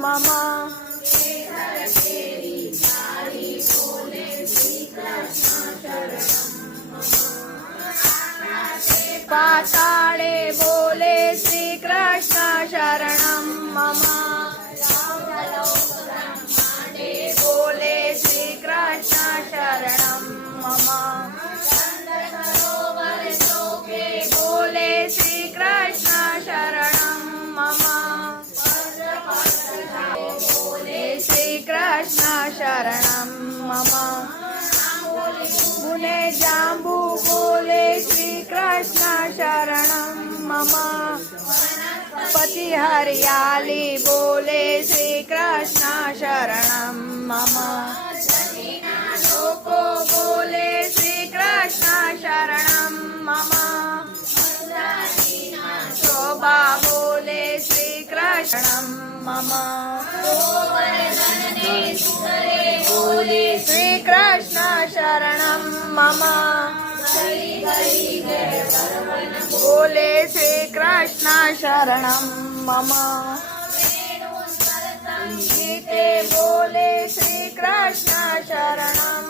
मम पाताले बोले श्री कृष्ण शरणं मम बोले श्री कृष्ण शरणं मम बोले श्री कृष्ण शरणं मम बोले श्री कृष्ण शरणं मम मुने जाम्बू बोले श्री कृष्ण शरणं मम पति हरियाली बोले श्री कृष्ण शरणं मम लोको बोले श्री कृष्ण शरणं मम शोभा बोले श्री कृष्ण मम बोले श्री कृष्ण शरणं मम बोले श्री कृष्ण शरणं मम